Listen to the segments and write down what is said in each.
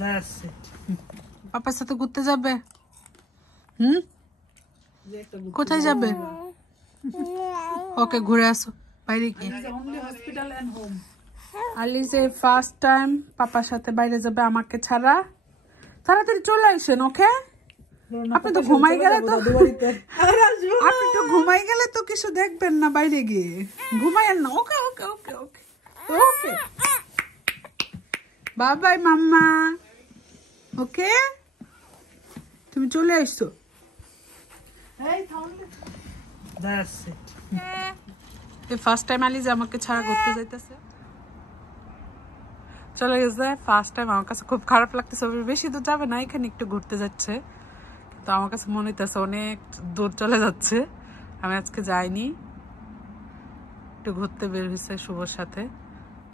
That's it. পাপার সাথে ঘুরতে যাবে? কোথায় যাবে? ওকে ঘুরে আসো বাইরে গিয়ে। Only hospital and home. আলিজে ফার্স্ট টাইম পাপার সাথে বাইরে যাবে আমাকে ছাড়া। তাড়াতাড়ি চলে আসেন। ওকে আপনি তো ঘুমাই গেলে তো আপনি তো ঘুমাই গেলে তো কিছু দেখবেন না বাইরে গিয়ে। ঘুমাইয়েন না। ওকে ওকে ওকে ওকে ওকে বাই বাই মাম্মা। ওকে তুমি চলে আসছো। That's it. এই ফার্স্ট টাইম আলিজে আমাকে ছাড়া ঘুরতে যাইতেছে। চলে গেছে ফার্স্ট টাইম। আমার কাছে খুব খারাপ লাগতেছে। বেশি দূর যাবে না, এখানে একটু ঘুরতে যাচ্ছে, কিন্তু আমার কাছে মনে হইতেছে অনেক দূর চলে যাচ্ছে। আমি আজকে যাইনি, একটু ঘুরতে বের হয়েছে শুভর সাথে।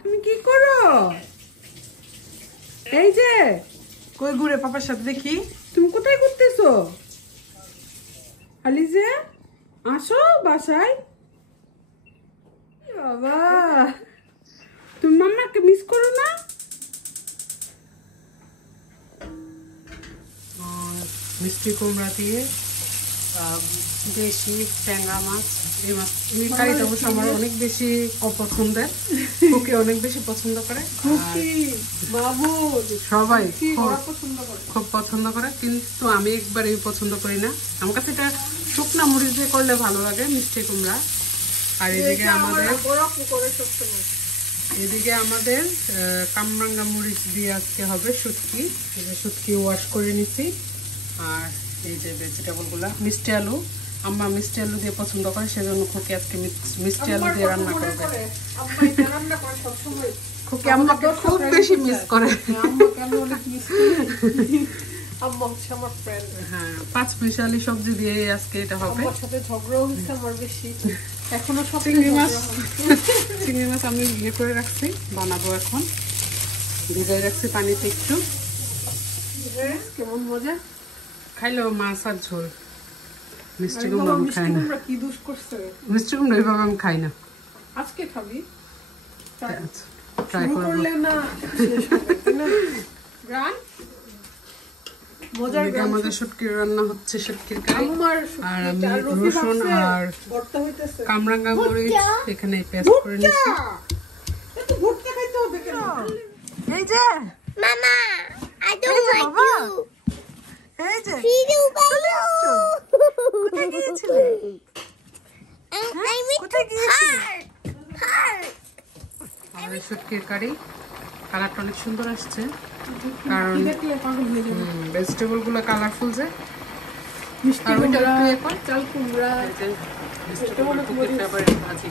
তুমি কি করো? এই যে কই ঘুরে পাপার সাথে দেখি। তুমি কোথায় ঘুরতেছো আলিজে? আসো বাসায়। বাবা তুমি মাম্মাকে মিস করো না? মিষ্টি কুমড়া দিয়ে দেশি ট্যাংরা মাছ। এই মাছ এই কারিটা অবশ্য আমার অনেক বেশি অপছন্দের। ওকে অনেক বেশি পছন্দ করে, সবাই খুব পছন্দ করে, কিন্তু আমি একবারই পছন্দ করি না। আমার কাছে এটা শুকনা মরিচ দিয়ে করলে ভালো লাগে মিষ্টি কুমড়া। আর এদিকে আমাদের কামরাঙ্গা মরিচ দিয়ে আজকে হবে শুটকি। শুটকি ওয়াশ করে নিছি। আর এই যে ভেজিটেবল গুলা, মিষ্টি আলু, আম্মা মিষ্টি আলু দিয়ে পছন্দ করে, সেজন্য খুকি আজকে মিষ্টি আলু দিয়ে রান্না করবে। খুকি আম্মাকে খুব বেশি মিস করে। হ্যাঁ, 5 মিশালি সবজি দিয়ে আজকে এটা হবে। চিংড়ি মাছ আমি ইয়ে করে রাখছি, বানাবো এখন। ভিজাই রাখছি পানিতে একটু। কেমন মজা খাইলো মাছ আর ঝোল। মিষ্টি কুমড়া আমি খাই না। কি দুষ করছে? মিষ্টি কুমড়া এইভাবে আমি খাই না। আজকে খাবি? ট্রাই করবো। আমাদের শুটকির রান্না হচ্ছে, শুটকির কারি। আর আমি রসুন আর কামরাঙ্গা মরিচ এখানে পেস্ট করে নিচ্ছি। এই যে মামা, I don't like you. এই যে চলে আসছো। কোথায় গিয়েছিলে? কোথায় গিয়েছিলে? আমাদের শুটকির কারি কালারটা অনেক সুন্দর আসছে, কারণ ভেজিটেবল গুলো কালারফুল যে। মিষ্টি কুমড়া, চাল কুমড়া, ভাজি